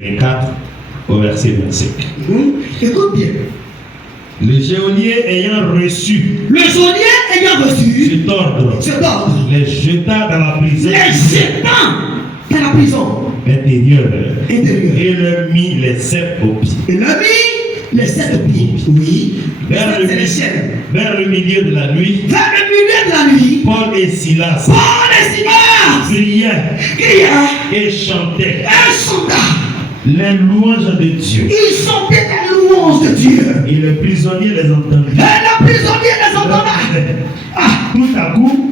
4 au verset 25. Écoute bien. Le geôlier ayant reçu cet ordre, les jeta dans la prison intérieure et leur mit les 7 au pied. Oui. Vers le milieu de la nuit, Paul et Silas priaient et chantaient les louanges de Dieu. Ils chantaient les louanges de Dieu. Et le prisonnier les entendit. Tout à coup,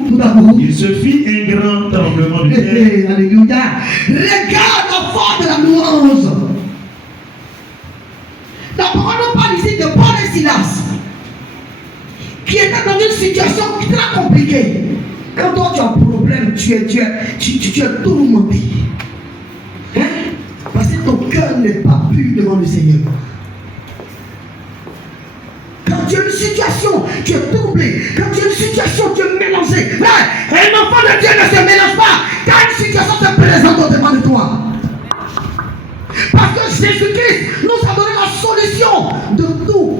il se fit un grand tremblement de terre. Alléluia. Regarde la force de la louange. La parole nous parle ici de Paul et Silas, qui étaient dans une situation très compliquée. Quand toi tu as un problème, tu es tourmenté. Hein? Parce que ton cœur n'est pas pur devant le Seigneur. Quand tu as une situation, tu es troublé. Quand tu as une situation, tu es mélangé. Mais un enfant de Dieu ne se mélange pas. Quand une situation se présente au-devant de toi. Parce que Jésus-Christ nous a donné la solution de tout.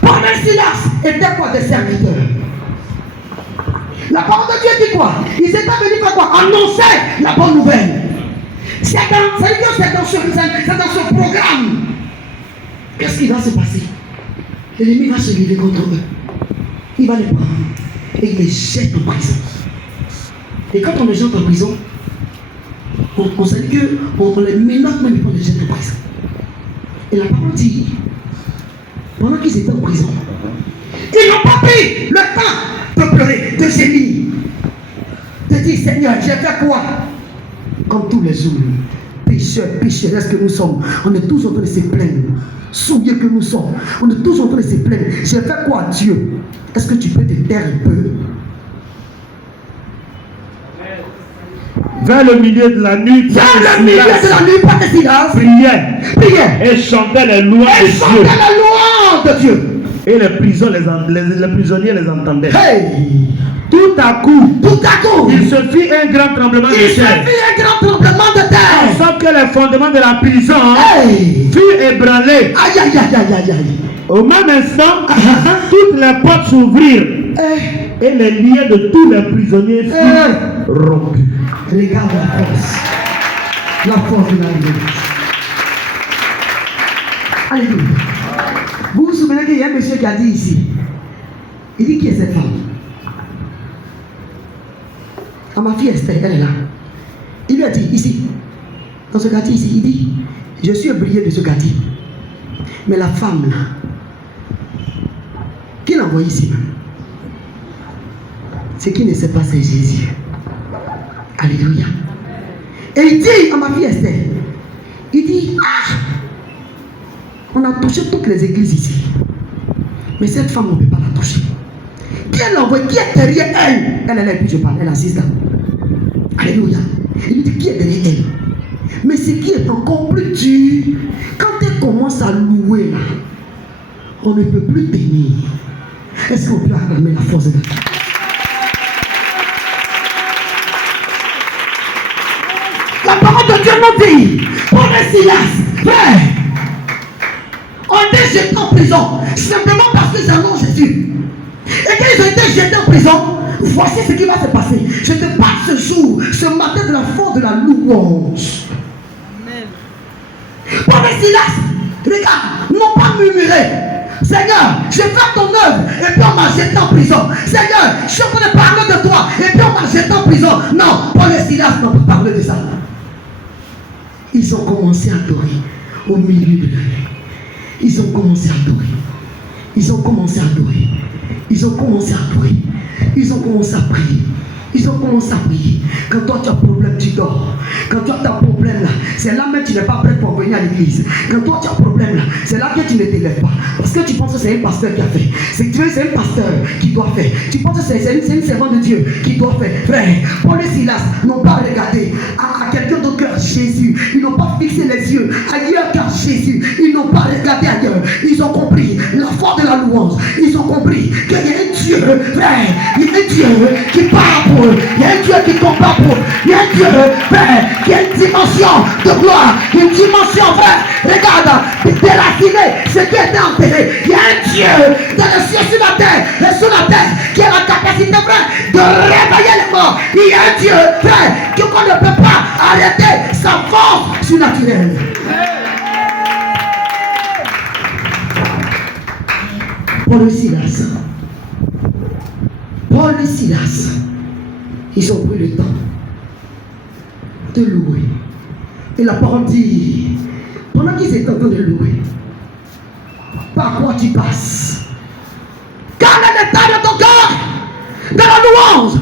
Paul et Silas étaient quoi? Des serviteurs. La parole de Dieu dit quoi? Ils étaient venus faire quoi? Annoncer la bonne nouvelle. C'est dans ce programme. Qu'est-ce qui va se passer? L'ennemi va se lever contre eux. Il va les prendre et il les jette en prison. Et quand on les jette en prison, on sait qu'on les menace même pour les jeter en prison. Et la parole dit, pendant qu'ils étaient en prison, ils n'ont pas pris le temps de pleurer, de gémir, de dire Seigneur, j'ai fait quoi? Comme tous les jours, pécheresses que nous sommes, on est tous en train de se plaindre. Souillés que nous sommes, on est tous en train de se plaindre. J'ai fait quoi, Dieu? Est-ce que tu peux te taire un peu? Vers le milieu de la nuit, Paul et Silas priaient et chantaient les louanges de Dieu. Et les prisonniers les entendaient. Hey. Tout à coup, il se fit un grand tremblement de terre. En sorte que les fondements de la prison furent ébranlés. Au même instant, toutes les portes s'ouvrirent et les liens de tous les prisonniers furent rompus. Regarde la force de la vie. Alléluia. Vous vous souvenez qu'il y a un monsieur qui a dit ici, il dit qui est cette femme? Ah, ma fille Esther, elle est là. Il lui a dit ici, dans ce quartier ici, il dit, je suis brillé de ce quartier. Mais la femme là, qui l'a envoyé ici, ce qui ne sait pas, c'est Jésus. Alléluia. Et il dit à ma fille Esther, il dit, on a touché toutes les églises ici. Mais cette femme, on ne peut pas la toucher. Qui est l'envoyé? Qui est derrière elle? Elle est là, et puis je parle, elle assiste là. Alléluia. Il lui dit, qui est derrière elle? Mais ce qui est encore plus dur, quand elle commence à louer là, on ne peut plus tenir. Est-ce qu'on peut acclamer la force de Dieu? La parole de Dieu nous dit, Paul et Silas, frère, on était jetés en prison, simplement parce qu'ils annoncent Jésus. Et quand ils ont été jetés en prison, voici ce qui va se passer. Je te parle ce jour, ce matin, de la force de la louange. Amen. Paul et Silas, regarde, n'ont pas murmuré. Seigneur, j'ai fait ton œuvre et puis on m'a jeté en prison. Seigneur, je suis en train de parler de toi et puis on m'a jeté en prison. Non, Paul et Silas n'ont pas parlé de ça. Ils ont commencé à adorer au milieu de la nuit. Ils ont commencé à adorer. Ils ont commencé à adorer. Ils ont commencé à adorer. Ils ont commencé à prier. Ils ont commencé à prier. Quand toi tu as problème, tu dors. Quand toi tu as problème là, c'est là même que tu n'es pas prêt pour venir à l'église. Quand toi tu as un problème là, c'est là que tu ne t'élèves pas. Parce que tu penses que c'est un pasteur qui a fait. C'est un pasteur qui doit faire. Tu penses que c'est une servante de Dieu qui doit faire. Frère, Paul et Silas n'ont pas regardé à quelqu'un d'autre que Jésus. Ils n'ont pas fixé les yeux ailleurs qu'à Jésus. Ils n'ont pas regardé ailleurs. Ils ont compris la force de la louange. Ils ont compris qu'il y a un Dieu, frère. Il y a un Dieu qui parle pour eux. Il y a un Dieu qui combat pour eux. Il y a un Dieu, frère, qui a une dimension de gloire. Une dimension, frère. Regarde, déraciné ce qui était enterré. Il y a un Dieu dans le ciel, sur la terre, et sur la terre, qui a la capacité, frère, de réveiller les morts. Il y a un Dieu, frère, qu'on ne peut pas arrêter sa force surnaturelle. Paul et Silas. Paul et Silas, ils ont pris le temps de louer. Et la parole dit, pendant qu'ils étaient en train de louer, par quoi tu passes? Quel est l'état de ton cœur? De la louange.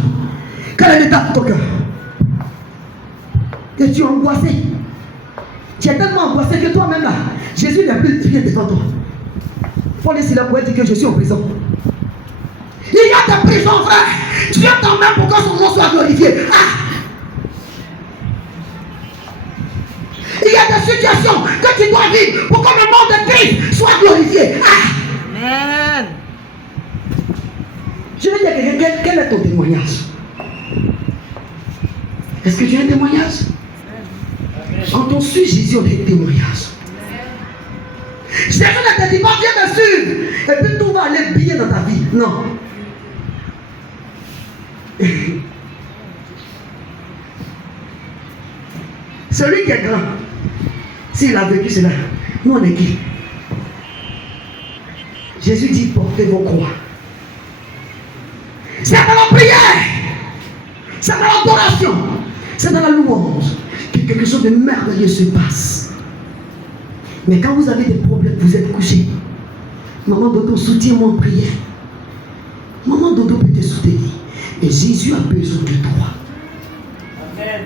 Quel est l'état de ton cœur? Et tu es angoissé. Tu es tellement angoissé que toi-même là, Jésus n'est plus rien devant toi. Paul et Silas pourraient dire que je suis en prison. Il y a des prisons, frère. Dieu t'emmène pour que son nom soit glorifié. Il y a des situations que tu dois vivre pour que le nom de Christ soit glorifié. Amen. Je vais dire quel est ton témoignage? Est-ce que tu as un témoignage? Quand on suit Jésus, on a un témoignage. Jésus ne te dit pas viens me suivre et puis tout va aller bien dans ta vie. Non. Celui qui est grand, s'il a vécu cela, nous on est qui? Jésus dit portez vos croix. C'est dans la prière, c'est dans l'adoration, c'est dans la louange que quelque chose de merveilleux se passe. Mais quand vous avez des problèmes, vous êtes couché. Maman Dodo, soutiens-moi en prière. Maman Dodo peut te soutenir. Et Jésus a besoin de toi. Amen.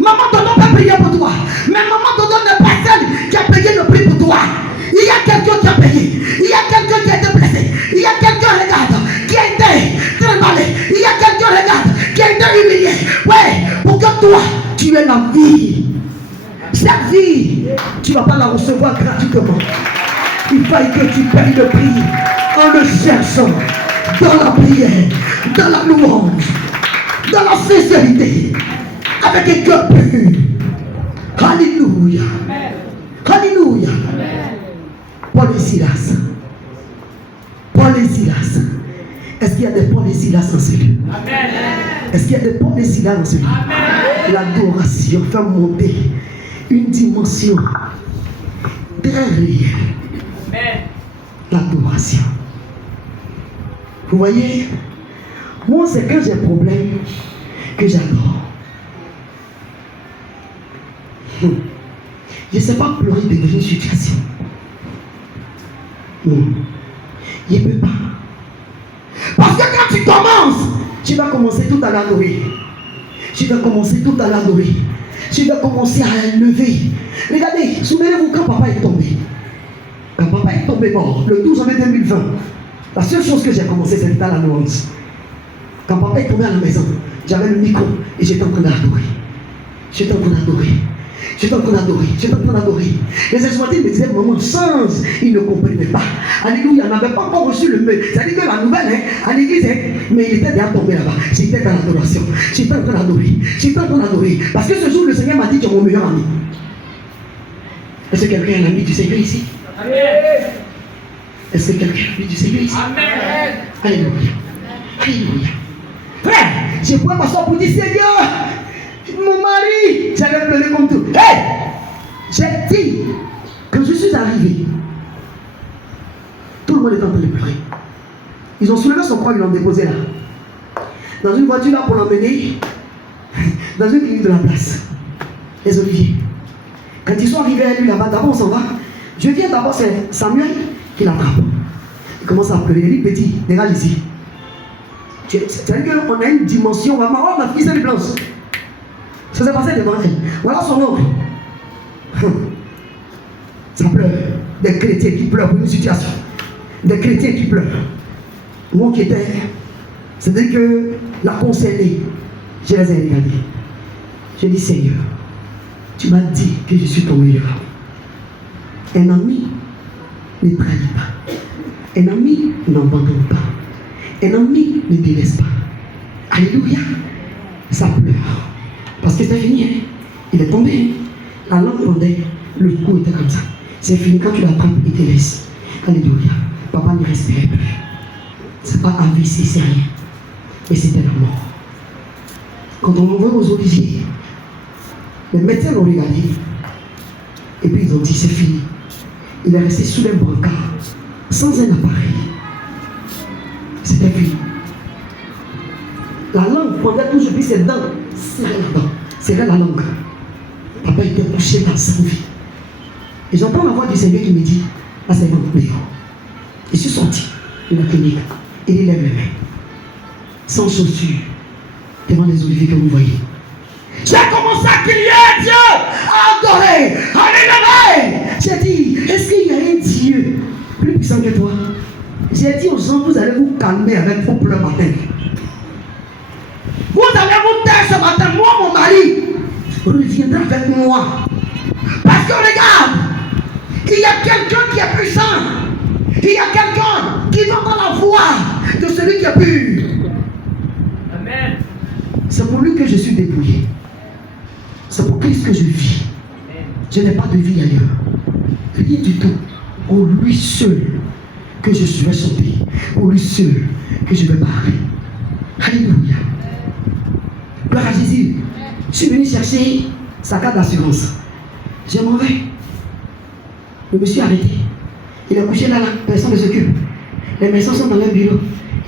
Maman Dodo peut prier pour toi. Mais maman Dodo n'est pas celle qui a payé le prix pour toi. Il y a quelqu'un qui a payé. Il y a quelqu'un qui a été blessé. Il y a quelqu'un, regarde, qui a été très malé. Il y a quelqu'un, regarde, qui a été humilié. Ouais, pour que toi, tu aies la vie. Cette vie, tu ne vas pas la recevoir gratuitement. Il faut que tu payes le prix en le cherchant dans la prière, dans la louange, dans la sincérité, avec un cœur pur. Alléluia. Alléluia. Paul et Silas. Paul et Silas. Est-ce qu'il y a des Paul et Silas en celui? Est-ce qu'il y a des Paul et Silas en celui? L'adoration fait monter une dimension très réelle. L'adoration. Vous voyez, moi c'est quand j'ai un problème que j'adore. Je ne sais pas pleurer de une situation. Non. Je ne peux pas. Parce que quand tu commences, tu vas commencer tout à l'adorer. Tu vas commencer tout à l'adorer. Tu vas commencer à lever. Regardez, souvenez-vous quand papa est tombé. Quand papa est tombé mort, le 12 janvier 2020, la seule chose que j'ai commencé, c'était à la louange. Quand papa est tombé à la maison, j'avais le micro et j'étais en train d'adorer. J'étais en train d'adorer. J'étais en train d'adorer. J'étais en train d'adorer. Les exhortés me disaient, maman, change. Ils ne comprenaient pas. Alléluia, on n'avait pas encore reçu le mail. C'est-à-dire que la nouvelle, à l'église, mais il était déjà tombé là-bas. J'étais dans l'adoration. J'étais en train d'adorer. J'étais en train d'adorer. Parce que ce jour, le Seigneur m'a dit, tu es mon meilleur ami. Est-ce que quelqu'un est un ami du Seigneur ici? Amen. Est-ce que quelqu'un est un ami du Seigneur ici? Amen. Alléluia. Alléluia. Frère, je pourrais m'asseoir pour dire, Seigneur, mon mari, j'avais pleuré comme tout. Hey! J'ai dit, quand je suis arrivé, tout le monde est en train de pleurer. Ils ont soulevé son corps, ils l'ont déposé là. Dans une voiture là pour l'emmener dans une clinique de la place. Les Oliviers. Quand ils sont arrivés à lui là-bas, d'abord on s'en va. Je viens d'abord, c'est Samuel qui l'attrape. Il commence à pleurer. Il dit, petit, dégage ici. C'est-à-dire qu'on a une dimension, ma fille c'est blanche. Ça s'est passé devant elle. Voilà son oncle. Ça pleure. Des chrétiens qui pleurent pour une situation. Des chrétiens qui pleurent. Moi qui étais, c'est-à-dire que la concernée, je les ai regardés. J'ai dit, Seigneur, tu m'as dit que je suis ton meilleur. Un ami ne trahit pas. Un ami n'abandonne pas. Un ami ne délaisse pas. Alléluia. Ça pleure. Parce que c'est fini. Hein? Il est tombé. La langue pendait. Le cou était comme ça. C'est fini. Quand tu l'attrapes, il te laisse. Alléluia. Papa ne respirait plus. C'est pas AVC, c'est rien. Et c'était la mort. Quand on l'envoie aux oliviers, les médecins l'ont regardé. Et puis ils ont dit, c'est fini. Il est resté sous les brancards, sans un appareil. C'était fini. La langue pendait toujours, puis ses dents serraient la dent, serraient la langue. Papa était couché dans sa vie. Et j'entends la voix du Seigneur qui me dit, là c'est bon, je suis sorti de la clinique. Il élève les mains, sans chaussures, devant les oliviers que vous voyez. J'ai commencé à crier à Dieu, à adorer, à l'élever. J'ai dit, est-ce qu'il y a un Dieu plus puissant que toi? J'ai dit aux gens, vous allez vous calmer avec vos pleurs matin. Vous allez vous taire ce matin. Moi, mon mari, reviendra avec moi. Parce que regarde, il y a quelqu'un qui est puissant. Il y a quelqu'un qui va dans la voie de celui qui est pur. Amen. C'est pour lui que je suis dépouillé. C'est pour Christ que je vis. Je n'ai pas de vie ailleurs. Rien du tout. Pour lui seul que je vais chanter. Pour lui seul que je vais parler. Alléluia. Gloire à Jésus. Je suis venu chercher sa carte d'assurance. Je m'en vais. Je me suis arrêté. Il est couché là, personne ne s'occupe. Les médecins sont dans leur bureau.